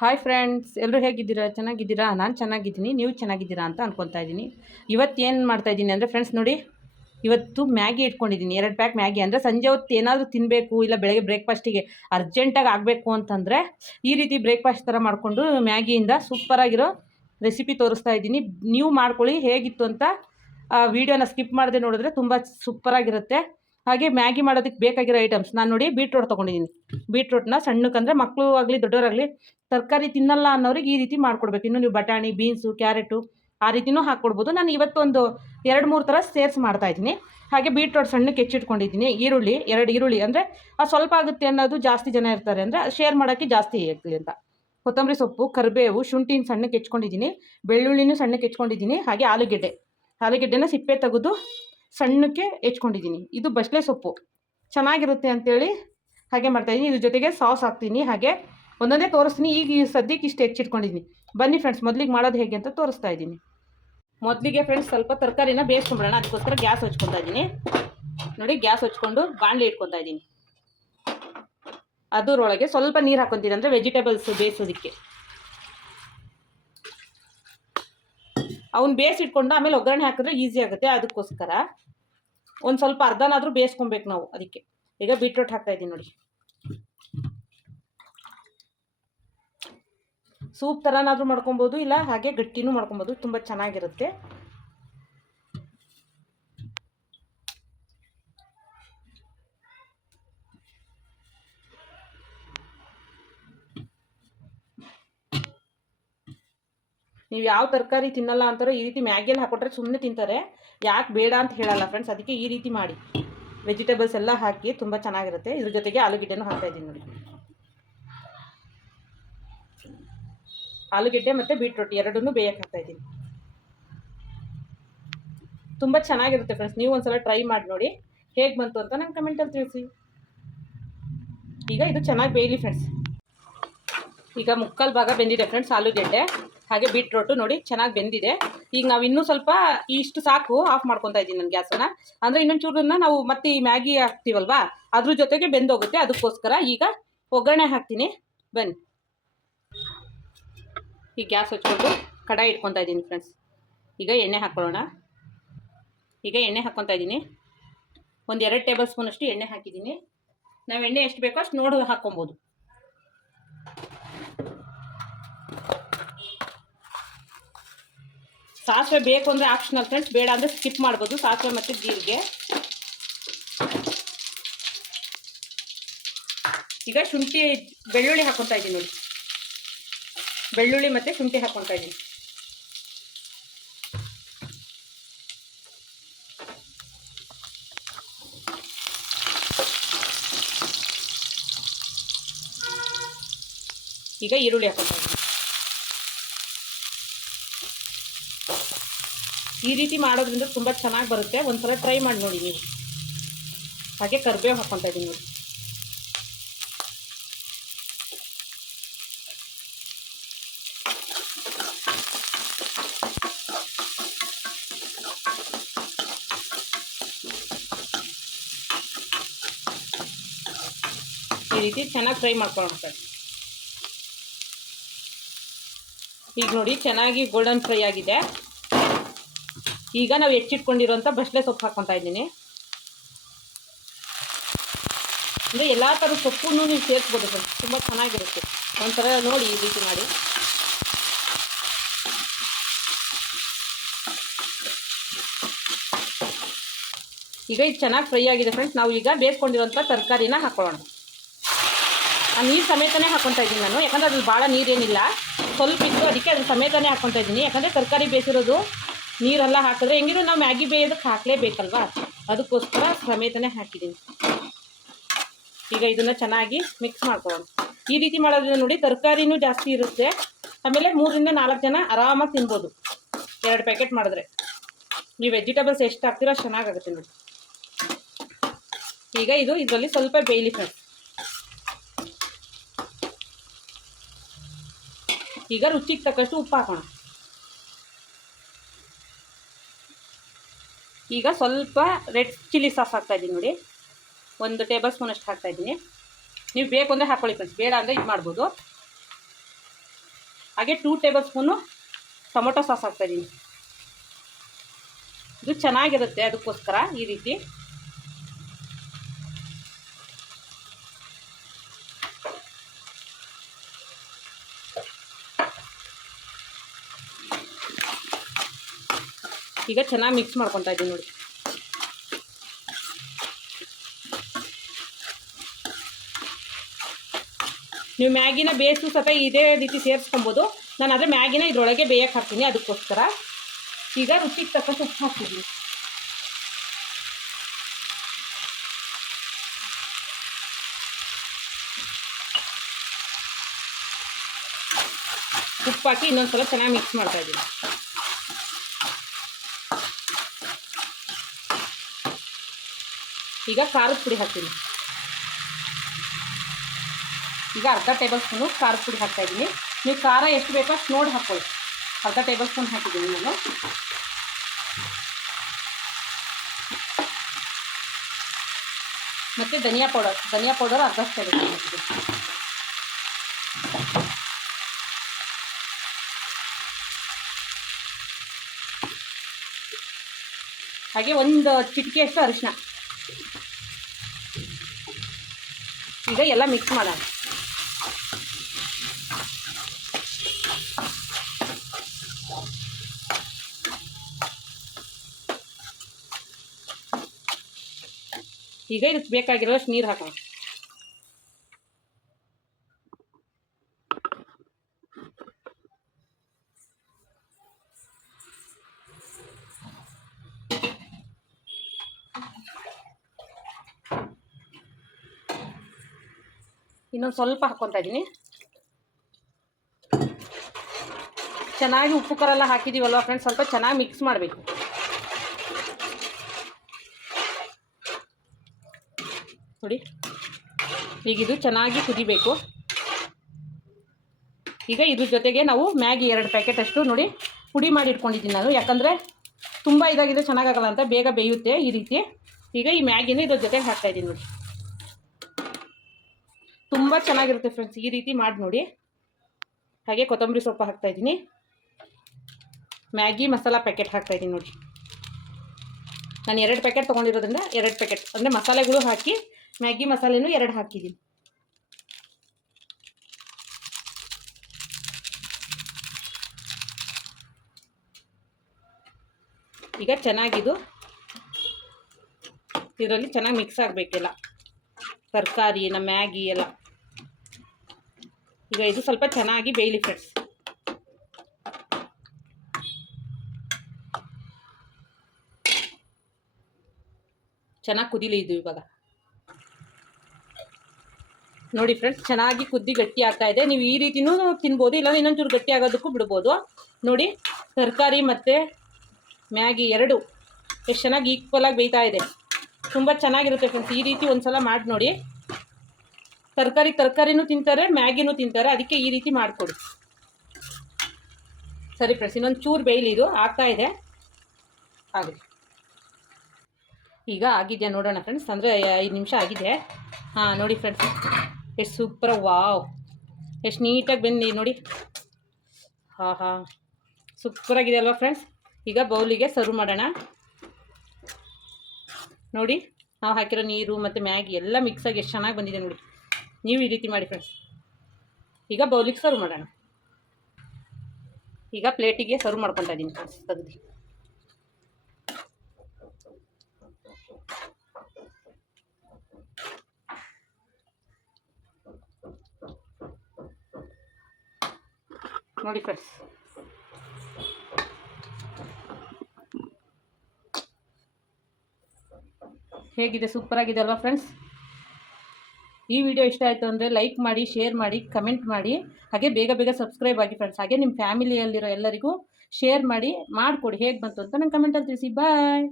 Hi friends, ಎಲ್ಲರೂ ಹೇಗಿದ್ದೀರಾ? ಚೆನ್ನಾಗಿದ್ದೀರಾ? ನಾನು ಚೆನ್ನಾಗಿದ್ದೀನಿ, ನೀವು ಚೆನ್ನಾಗಿದ್ದೀರಾ ಅಂತ ಅನ್ಕೊತಾ ಇದ್ದೀನಿ. ಇವತ್ತು ಏನು ಮಾಡ್ತಾಯಿದ್ದೀನಿ ಅಂದರೆ ಫ್ರೆಂಡ್ಸ್ ನೋಡಿ, ಇವತ್ತು ಮ್ಯಾಗಿ ಇಟ್ಕೊಂಡಿದ್ದೀನಿ. 2 ಪ್ಯಾಕ್ ಮ್ಯಾಗಿ. ಅಂದರೆ ಸಂಜೆ ಹೊತ್ತು ಏನಾದರೂ ತಿನ್ನಬೇಕು, ಇಲ್ಲ ಬೆಳಗ್ಗೆ ಬ್ರೇಕ್ಫಾಸ್ಟಿಗೆ ಅರ್ಜೆಂಟಾಗಿ ಆಗಬೇಕು ಅಂತಂದರೆ ಈ ರೀತಿ ಬ್ರೇಕ್ಫಾಸ್ಟ್ ಥರ ಮಾಡಿಕೊಂಡು ಮ್ಯಾಗಿಯಿಂದ ಸೂಪರಾಗಿರೋ ರೆಸಿಪಿ ತೋರಿಸ್ತಾ ಇದ್ದೀನಿ. ನೀವು ಮಾಡ್ಕೊಳ್ಳಿ, ಹೇಗಿತ್ತು ಅಂತ ವಿಡಿಯೋನ ಸ್ಕಿಪ್ ಮಾಡದೆ ನೋಡಿದ್ರೆ ತುಂಬ ಸೂಪರಾಗಿರುತ್ತೆ. ಹಾಗೆ ಮ್ಯಾಗಿ ಮಾಡೋದಕ್ಕೆ ಬೇಕಾಗಿರೋ ಐಟಮ್ಸ್ ನಾನು ನೋಡಿ ಬೀಟ್ರೋಟ್ ತೊಗೊಂಡಿದ್ದೀನಿ. ಬೀಟ್ರೋಟ್ನ ಸಣ್ಣಕ್ಕಂದರೆ ಮಕ್ಕಳು ಆಗಲಿ ದೊಡ್ಡವರಾಗಲಿ ತರಕಾರಿ ತಿನ್ನಲ್ಲ ಅನ್ನೋರಿಗೆ ಈ ರೀತಿ ಮಾಡಿಕೊಡ್ಬೇಕು. ಇನ್ನು ನೀವು ಬಟಾಣಿ, ಬೀನ್ಸು, ಕ್ಯಾರೆಟು ಆ ರೀತಿಯೂ ಹಾಕ್ಕೊಡ್ಬೋದು. ನಾನು ಇವತ್ತೊಂದು 2-3 ಥರ ಸೇರಿಸಿ ಮಾಡ್ತಾಯಿದ್ದೀನಿ. ಹಾಗೆ ಬೀಟ್ರೋಟ್ ಸಣ್ಣಕ್ಕೆ ಹೆಚ್ಚಿಟ್ಕೊಂಡಿದ್ದೀನಿ. ಈರುಳ್ಳಿ 2 ಈರುಳ್ಳಿ, ಅಂದರೆ ಸ್ವಲ್ಪ ಆಗುತ್ತೆ ಅನ್ನೋದು ಜಾಸ್ತಿ ಜನ ಇರ್ತಾರೆ ಅಂದರೆ ಶೇರ್ ಮಾಡೋಕ್ಕೆ ಜಾಸ್ತಿ ಇರ್ತದೆ ಅಂತ. ಕೊತ್ತಂಬರಿ ಸೊಪ್ಪು, ಕರಿಬೇವು, ಶುಂಠಿನ ಸಣ್ಣಕ್ಕೆ ಹೆಚ್ಕೊಂಡಿದ್ದೀನಿ. ಬೆಳ್ಳುಳ್ಳಿನೂ ಸಣ್ಣಕ್ಕೆ ಹೆಚ್ಕೊಂಡಿದ್ದೀನಿ. ಹಾಗೆ ಆಲೂಗೆಡ್ಡೆನ ಸಿಪ್ಪೆ ತೆಗೆದು ಸಣ್ಣಕ್ಕೆ ಹೆಚ್ಕೊಂಡಿದ್ದೀನಿ. ಇದು ಬಸಳೆ ಸೊಪ್ಪು ಚೆನ್ನಾಗಿರುತ್ತೆ ಅಂಥೇಳಿ ಹಾಗೆ ಮಾಡ್ತಾಯಿದ್ದೀನಿ. ಇದ್ರ ಜೊತೆಗೆ ಸಾಸ್ ಹಾಕ್ತೀನಿ. ಹಾಗೆ ಒಂದೊಂದೇ ತೋರಿಸ್ತೀನಿ. ಈಗ ಸದ್ಯಕ್ಕೆ ಇಷ್ಟು ಹೆಚ್ಚಿಟ್ಕೊಂಡಿದ್ದೀನಿ. ಬನ್ನಿ ಫ್ರೆಂಡ್ಸ್, ಮೊದಲಿಗೆ ಮಾಡೋದು ಹೇಗೆ ಅಂತ ತೋರಿಸ್ತಾ ಇದ್ದೀನಿ. ಮೊದಲಿಗೆ ಫ್ರೆಂಡ್ಸ್ ಸ್ವಲ್ಪ ತರಕಾರಿನ ಬೇಯಿಸ್ಕೊಂಬಿಡೋಣ. ಅದಕ್ಕೋಸ್ಕರ ಗ್ಯಾಸ್ ಹಚ್ಕೊತಾ ಇದ್ದೀನಿ. ನೋಡಿ, ಗ್ಯಾಸ್ ಹಚ್ಕೊಂಡು ಬಾಣಲೆ ಇಟ್ಕೊತಾ ಇದ್ದೀನಿ. ಅದರೊಳಗೆ ಸ್ವಲ್ಪ ನೀರು ಹಾಕೊತೀನಿ, ಅಂದರೆ ವೆಜಿಟೇಬಲ್ಸ್ ಬೇಯಿಸೋದಕ್ಕೆ. ಅವ್ನು ಬೇಯಿಸಿಟ್ಕೊಂಡು ಆಮೇಲೆ ಒಗ್ಗರಣೆ ಹಾಕಿದ್ರೆ ಈಸಿ ಆಗುತ್ತೆ. ಅದಕ್ಕೋಸ್ಕರ ಒಂದು ಸ್ವಲ್ಪ ಅರ್ಧನಾದರೂ ಬೇಯಿಸ್ಕೊಬೇಕು ನಾವು. ಅದಕ್ಕೆ ಈಗ ಬೀಟ್ರೋಟ್ ಹಾಕ್ತಾ ಇದ್ದೀನಿ ನೋಡಿ. ಸೂಪ್ ಥರನಾದರೂ ಮಾಡ್ಕೊಬೋದು, ಇಲ್ಲ ಹಾಗೆ ಗಟ್ಟಿನೂ ಮಾಡ್ಕೊಬೋದು. ತುಂಬ ಚೆನ್ನಾಗಿರುತ್ತೆ. ನೀವು ಯಾವ ತರಕಾರಿ ತಿನ್ನಲ್ಲ ಅಂತಾರೋ ಈ ರೀತಿ ಮ್ಯಾಗಿಯಲ್ಲಿ ಹಾಕೊಟ್ರೆ ಸುಮ್ಮನೆ ತಿಂತಾರೆ. ಯಾಕೆ ಬೇಡ ಅಂತ ಹೇಳಲ್ಲ ಫ್ರೆಂಡ್ಸ್. ಅದಕ್ಕೆ ಈ ರೀತಿ ಮಾಡಿ ವೆಜಿಟೇಬಲ್ಸ್ ಎಲ್ಲ ಹಾಕಿ ತುಂಬ ಚೆನ್ನಾಗಿರುತ್ತೆ. ಇದ್ರ ಜೊತೆಗೆ ಆಲೂಗೆಡ್ಡೆನೂ ಹಾಕ್ತಾಯಿದ್ದೀನಿ ನೋಡಿ. ಆಲೂಗೆಡ್ಡೆ ಮತ್ತು ಬೀಟ್ರೋಟ್ ಎರಡನ್ನೂ ಬೇಯಕ್ಕೆ ಹಾಕ್ತಾಯಿದ್ದೀನಿ. ತುಂಬ ಚೆನ್ನಾಗಿರುತ್ತೆ ಫ್ರೆಂಡ್ಸ್. ನೀವು ಒಂದ್ಸಲ ಟ್ರೈ ಮಾಡಿ ನೋಡಿ, ಹೇಗೆ ಬಂತು ಅಂತ ನಂಗೆ ಕಮೆಂಟಲ್ಲಿ ತಿಳಿಸಿ. ಈಗ ಇದು ಚೆನ್ನಾಗಿ ಬೇಯಲಿ ಫ್ರೆಂಡ್ಸ್. ಈಗ ಮುಕ್ಕಾಲು ಭಾಗ ಬೆಂದಿದೆ ಫ್ರೆಂಡ್ಸ್ ಆಲೂಗೆಡ್ಡೆ ಹಾಗೆ ಬೀಟ್ರೋಟು ನೋಡಿ ಚೆನ್ನಾಗಿ ಬೆಂದಿದೆ. ಈಗ ನಾವು ಇನ್ನೂ ಸ್ವಲ್ಪ ಇಷ್ಟು ಸಾಕು ಆಫ್ ಮಾಡ್ಕೊತಾ ಇದ್ದೀನಿ ನಾನು ಗ್ಯಾಸನ್ನು. ಅಂದರೆ ಇನ್ನೊಂದು ಚೂರನ್ನ ನಾವು ಮತ್ತೆ ಈ ಮ್ಯಾಗಿ ಹಾಕ್ತೀವಲ್ವಾ, ಅದ್ರ ಜೊತೆಗೆ ಬೆಂದೋಗುತ್ತೆ. ಅದಕ್ಕೋಸ್ಕರ ಈಗ ಒಗ್ಗರಣೆ ಹಾಕ್ತೀನಿ. ಬನ್ನಿ, ಈ ಗ್ಯಾಸ್ ಹಚ್ಕೊಂಡು ಕಡಾಯಿ ಇಟ್ಕೊತಾ ಇದ್ದೀನಿ ಫ್ರೆಂಡ್ಸ್. ಈಗ ಎಣ್ಣೆ ಹಾಕ್ಕೊಳ್ಳೋಣ. ಈಗ ಎಣ್ಣೆ ಹಾಕ್ಕೊತಾ ಇದ್ದೀನಿ. ಒಂದು 2 ಟೇಬಲ್ ಸ್ಪೂನಷ್ಟು ಎಣ್ಣೆ ಹಾಕಿದ್ದೀನಿ. ನಾವು ಎಣ್ಣೆ ಎಷ್ಟು ಬೇಕೋ ಅಷ್ಟು ನೋಡಿ ಹಾಕ್ಕೊಬೋದು. ಸಾಸಿವೆ ಬೇಕು ಅಂದರೆ ಆಪ್ಷನಲ್ ಫ್ರೆಂಡ್ಸ್, ಬೇಡ ಅಂದರೆ ಸ್ಕಿಪ್ ಮಾಡ್ಬೋದು. ಸಾಸಿವೆ ಮತ್ತು ಜೀರಿಗೆ. ಈಗ ಶುಂಠಿ ಬೆಳ್ಳುಳ್ಳಿ ಹಾಕ್ಕೊತಾ ಇದ್ದೀನಿ ನೋಡಿ. ಬೆಳ್ಳುಳ್ಳಿ ಮತ್ತು ಶುಂಠಿ ಹಾಕ್ಕೊತಾ ಇದ್ದೀನಿ. ಈಗ ಈರುಳ್ಳಿ ಹಾಕ್ಕೊತಾ ಇದ್ದೀನಿ. ಈ ರೀತಿ ಮಾಡೋದ್ರಿಂದ ತುಂಬ ಚೆನ್ನಾಗಿ ಬರುತ್ತೆ. ಒಂದ್ಸಲ ಟ್ರೈ ಮಾಡಿ ನೋಡಿ ನೀವು. ಹಾಗೆ ಕರಿಬೇವು ಹಾಕ್ಕೊತಾ ಇದ್ದೀನಿ ನೋಡಿ. ಈ ರೀತಿ ಚೆನ್ನಾಗಿ ಫ್ರೈ ಮಾಡ್ಕೊಳ್ಳೋಣ ಸರ್. ಈಗ ನೋಡಿ ಚೆನ್ನಾಗಿ ಗೋಲ್ಡನ್ ಫ್ರೈ ಆಗಿದೆ. ಈಗ ನಾವು ಹೆಚ್ಚಿಟ್ಕೊಂಡಿರೋಂಥ ಬಸಳೆ ಸೊಪ್ಪು ಹಾಕ್ಕೊತಾ ಇದ್ದೀನಿ. ಅಂದರೆ ಎಲ್ಲ ಥರದ ಸೊಪ್ಪನ್ನು ನೀವು ಸೇರಿಸ್ಬೋದು ಸರ್, ತುಂಬ ಚೆನ್ನಾಗಿರುತ್ತೆ. ಒಂಥರ ನೋಡಿ ಈ ರೀತಿ ಮಾಡಿ. ಈಗ ಇದು ಚೆನ್ನಾಗಿ ಫ್ರೈ ಆಗಿದೆ ಫ್ರೆಂಡ್ಸ್. ನಾವು ಈಗ ಬೇಯಿಸ್ಕೊಂಡಿರೋಂಥ ತರಕಾರಿನ ಹಾಕ್ಕೊಳ್ಳೋಣ. ನೀರು ಸಮೇತನೇ ಹಾಕ್ಕೊತಾ ಇದ್ದೀನಿ ನಾನು, ಯಾಕಂದರೆ ಅದ್ರಲ್ಲಿ ಭಾಳ ನೀರೇನಿಲ್ಲ, ಸ್ವಲ್ಪ ಇತ್ತು, ಅದಕ್ಕೆ ಅದ್ರ ಸಮೇತನೇ ಹಾಕ್ಕೊತಾ ಇದ್ದೀನಿ. ಯಾಕಂದರೆ ತರಕಾರಿ ಬೇಯಿಸಿರೋದು ನೀರೆಲ್ಲ ಹಾಕಿದ್ರೆ ಹೆಂಗಿದ್ರು ನಾವು ಮ್ಯಾಗಿ ಬೇಯೋದಕ್ಕೆ ಹಾಕಲೇಬೇಕಲ್ವಾ, ಅದಕ್ಕೋಸ್ಕರ ಸಮೇತನೇ ಹಾಕಿದ್ದೀನಿ. ಈಗ ಇದನ್ನು ಚೆನ್ನಾಗಿ ಮಿಕ್ಸ್ ಮಾಡ್ಕೊಳ್ಳೋಣ. ಈ ರೀತಿ ಮಾಡೋದ್ರಿಂದ ನೋಡಿ ತರಕಾರಿನೂ ಜಾಸ್ತಿ ಇರುತ್ತೆ. ಆಮೇಲೆ 3-4 ಜನ ಆರಾಮಾಗಿ ತಿನ್ಬೋದು 2 ಪ್ಯಾಕೆಟ್ ಮಾಡಿದ್ರೆ. ನೀವು ವೆಜಿಟೇಬಲ್ಸ್ ಎಷ್ಟು ಹಾಕ್ತೀರೋ ಅಷ್ಟು ಚೆನ್ನಾಗಾಗುತ್ತೆ ನೋಡಿ. ಈಗ ಇದರಲ್ಲಿ ಸ್ವಲ್ಪ ಬೇಯಲಿ ಫ್ರೆಂಡ್ಸ್. ಈಗ ರುಚಿಗೆ ತಕ್ಕಷ್ಟು ಉಪ್ಪು ಹಾಕೋಣ. ಈಗ ಸ್ವಲ್ಪ ರೆಡ್ ಚಿಲ್ಲಿ ಸಾಸ್ ಹಾಕ್ತಾಯಿದ್ದೀನಿ ನೋಡಿ. 1 ಟೇಬಲ್ ಸ್ಪೂನ್ ಅಷ್ಟು ಹಾಕ್ತಾಯಿದ್ದೀನಿ. ನೀವು ಬೇಕು ಅಂದರೆ ಹಾಕ್ಕೊಳ್ಳಿ ಫ್ರೆಂಡ್ಸ್, ಬೇಡ ಅಂದರೆ ಇದು ಮಾಡ್ಬೋದು. ಹಾಗೆ 2 ಟೇಬಲ್ ಸ್ಪೂನು ಟೊಮೊಟೊ ಸಾಸ್ ಹಾಕ್ತಾಯಿದ್ದೀನಿ. ಇದು ಚೆನ್ನಾಗಿರುತ್ತೆ, ಅದಕ್ಕೋಸ್ಕರ ಈ ರೀತಿ. ಈಗ ಚೆನ್ನಾಗಿ ಮಿಕ್ಸ್ ಮಾಡ್ಕೊತಾ ಇದ್ದೀನಿ ನೋಡಿ. ನೀವು ಮ್ಯಾಗಿನ ಬೇಯಿಸು ಸತ ಇದೇ ರೀತಿ ಸೇರಿಸ್ಕೊಬೋದು. ನಾನು ಆದರೆ ಮ್ಯಾಗಿನ ಇದರೊಳಗೆ ಬೇಯಕ್ಕೆ ಹಾಕ್ತೀನಿ, ಅದಕ್ಕೋಸ್ಕರ. ಈಗ ರುಚಿಗೆ ತಕ್ಕಷ್ಟು ಉಪ್ಪು ಹಾಕ್ತಿದ್ದೀನಿ. ಉಪ್ಪು ಹಾಕಿ ಇನ್ನೊಂದು ಸಲ ಚೆನ್ನಾಗಿ ಮಿಕ್ಸ್ ಮಾಡ್ತಾಯಿದ್ದೀನಿ. ಈಗ ಖಾರದ ಪುಡಿ ಹಾಕ್ತೀನಿ. ಈಗ ಅರ್ಧ ಟೇಬಲ್ ಸ್ಪೂನು ಖಾರದ ಪುಡಿ ಹಾಕ್ತಾಯಿದ್ದೀನಿ. ನೀವು ಖಾರ ಎಷ್ಟು ಬೇಕೋ ಅಷ್ಟು ನೋಡಿ ಹಾಕ್ಕೊಳ್ಳಿ. ಅರ್ಧ ಟೇಬಲ್ ಸ್ಪೂನ್ ಹಾಕಿದ್ದೀನಿ ನಾನು. ಮತ್ತು ಧನಿಯಾ ಪೌಡರ್ ಅರ್ಧಷ್ಟು ಟೇಬಲ್ ಸ್ಪೂನ್ ಹಾಕಿದ್ದೀನಿ. ಹಾಗೆ ಒಂದು ಚಿಟಿಕೆಯಷ್ಟು ಅರಿಶಿನ. ಈಗ ಎಲ್ಲ ಮಿಕ್ಸ್ ಮಾಡೋಣ. ಈಗ ಇದಕ್ಕೆ ಬೇಕಾಗಿರೋಷ್ಟು ನೀರು ಹಾಕೋಣ. ಇನ್ನೊಂದು ಸ್ವಲ್ಪ ಹಾಕ್ಕೊತಾ ಇದ್ದೀನಿ. ಚೆನ್ನಾಗಿ ಉಪ್ಪು ಖಾರ ಎಲ್ಲ ಹಾಕಿದ್ದೀವಲ್ವ ಫ್ರೆಂಡ್ಸ್, ಸ್ವಲ್ಪ ಚೆನ್ನಾಗಿ ಮಿಕ್ಸ್ ಮಾಡಬೇಕು. ನೋಡಿ, ಈಗ ಇದು ಚೆನ್ನಾಗಿ ಕುದಿಬೇಕು. ಈಗ ಇದ್ರ ಜೊತೆಗೆ ನಾವು ಮ್ಯಾಗಿ 2 ಪ್ಯಾಕೆಟ್ ಅಷ್ಟು ನೋಡಿ ಪುಡಿ ಮಾಡಿ ಇಟ್ಕೊಂಡಿದ್ದೀನಿ ನಾನು. ಯಾಕಂದರೆ ತುಂಬ ಇದಾಗಿದೆ, ಚೆನ್ನಾಗಾಗಲ್ಲ ಅಂತ, ಬೇಗ ಬೇಯುತ್ತೆ ಈ ರೀತಿ. ಈಗ ಈ ಮ್ಯಾಗಿನ ಇದ್ರ ಜೊತೆಗೆ ಹಾಕ್ತಾಯಿದ್ದೀನಿ ನೋಡಿ. ತುಂಬ ಚೆನ್ನಾಗಿರುತ್ತೆ ಫ್ರೆಂಡ್ಸ್, ಈ ರೀತಿ ಮಾಡಿ ನೋಡಿ. ಹಾಗೆ ಕೊತ್ತಂಬರಿ ಸೊಪ್ಪು ಹಾಕ್ತಾಯಿದ್ದೀನಿ. ಮ್ಯಾಗಿ ಮಸಾಲ ಪ್ಯಾಕೆಟ್ ಹಾಕ್ತಾಯಿದ್ದೀನಿ ನೋಡಿ. ನಾನು 2 ಪ್ಯಾಕೆಟ್ ತೊಗೊಂಡಿರೋದ್ರಿಂದ 2 ಪ್ಯಾಕೆಟ್ ಅಂದರೆ ಮಸಾಲೆಗಳು ಹಾಕಿ ಮ್ಯಾಗಿ ಮಸಾಲೆನೂ 2 ಹಾಕಿದ್ದೀನಿ. ಈಗ ಚೆನ್ನಾಗಿದು ಇದರಲ್ಲಿ ಚೆನ್ನಾಗಿ ಮಿಕ್ಸ್ ಆಗಬೇಕೆಲ್ಲ, ತರಕಾರಿ ನಮ್ಮ ಮ್ಯಾಗಿ ಎಲ್ಲ. ಈಗ ಇದು ಸ್ವಲ್ಪ ಚೆನ್ನಾಗಿ ಬೇಯಲಿ ಫ್ರೆಂಡ್ಸ್. ಚೆನ್ನಾಗಿ ಕುದಿಲಿ ಇದು. ಇವಾಗ ನೋಡಿ ಫ್ರೆಂಡ್ಸ್, ಚೆನ್ನಾಗಿ ಕುದ್ದಿ ಗಟ್ಟಿ ಆಗ್ತಾ ಇದೆ. ನೀವು ಈ ರೀತಿನೂ ತಿನ್ಬೋದು, ಇಲ್ಲ ಇನ್ನೊಂಚೂರು ಗಟ್ಟಿ ಆಗೋದಕ್ಕೂ ಬಿಡ್ಬೋದು. ನೋಡಿ, ತರಕಾರಿ ಮತ್ತು ಮ್ಯಾಗಿ 2 ಎಷ್ಟು ಚೆನ್ನಾಗಿ ಈಕ್ವಲಾಗಿ ಬೇಯ್ತಾ ಇದೆ. ತುಂಬ ಚೆನ್ನಾಗಿರುತ್ತೆ ಫ್ರೆಂಡ್ಸ್, ಈ ರೀತಿ ಒಂದು ಸಲ ಮಾಡಿ ನೋಡಿ. ತರಕಾರಿನೂ ತಿಂತಾರೆ, ಮ್ಯಾಗಿನೂ ತಿಂತಾರೆ, ಅದಕ್ಕೆ ಈ ರೀತಿ ಮಾಡಿಕೊಡಿ. ಸರಿ ಫ್ರೆಂಡ್ಸ್, ಇನ್ನೊಂದು ಚೂರು ಬೇಯಲಿ. ಇದು ಆಗ್ತಾ ಇದೆ, ಆಗಿದೆ. ಈಗ ಆಗಿದೆಯಾ ನೋಡೋಣ ಫ್ರೆಂಡ್ಸ್, ಅಂದರೆ 5 ನಿಮಿಷ ಆಗಿದೆ. ಹಾಂ ನೋಡಿ ಫ್ರೆಂಡ್ಸ್, ಎಷ್ಟು ಸೂಪರ್, ವಾವ್, ಎಷ್ಟು ನೀಟಾಗಿ ಬಂದು ನೋಡಿ. ಹಾಂ ಸೂಪರಾಗಿದೆ ಅಲ್ವಾ ಫ್ರೆಂಡ್ಸ್. ಈಗ ಬೌಲಿಗೆ ಸರ್ವ್ ಮಾಡೋಣ. ನೋಡಿ, ನಾವು ಹಾಕಿರೋ ನೀರು ಮತ್ತು ಮ್ಯಾಗಿ ಎಲ್ಲ ಮಿಕ್ಸಾಗಿ ಎಷ್ಟು ಚೆನ್ನಾಗಿ ಬಂದಿದೆ ನೋಡಿ. ನೀವು ಈ ರೀತಿ ಮಾಡಿ ಫ್ರೆಂಡ್ಸ್. ಈಗ ಬೌಲಿಗೆ ಸರ್ವ್ ಮಾಡೋಣ. ಈಗ ಪ್ಲೇಟಿಗೆ ಸರ್ವ್ ಮಾಡ್ಕೊತಾ ಇದ್ದೀನಿ ಫ್ರೆಂಡ್ಸ್, ತೆಗೆದು. ನೋಡಿ ಫ್ರೆಂಡ್ಸ್, ಹೇಗಿದೆ, ಸೂಪರ್ ಆಗಿದೆ ಅಲ್ವಾ ಫ್ರೆಂಡ್ಸ್. ಈ ವಿಡಿಯೋ ಇಷ್ಟ ಆಯಿತು ಅಂದರೆ ಲೈಕ್ ಮಾಡಿ, ಶೇರ್ ಮಾಡಿ, ಕಮೆಂಟ್ ಮಾಡಿ. ಹಾಗೆ ಬೇಗ ಸಬ್ಸ್ಕ್ರೈಬ್ ಆಗಿ ಫ್ರೆಂಡ್ಸ್. ಹಾಗೆ ನಿಮ್ಮ ಫ್ಯಾಮಿಲಿಯಲ್ಲಿರೋ ಎಲ್ಲರಿಗೂ ಶೇರ್ ಮಾಡಿ ಮಾಡಿಕೊಡಿ. ಹೇಗೆ ಬಂತು ಅಂತ ನಂಗೆ ಕಮೆಂಟಲ್ಲಿ ತಿಳಿಸಿ. ಬಾಯ್.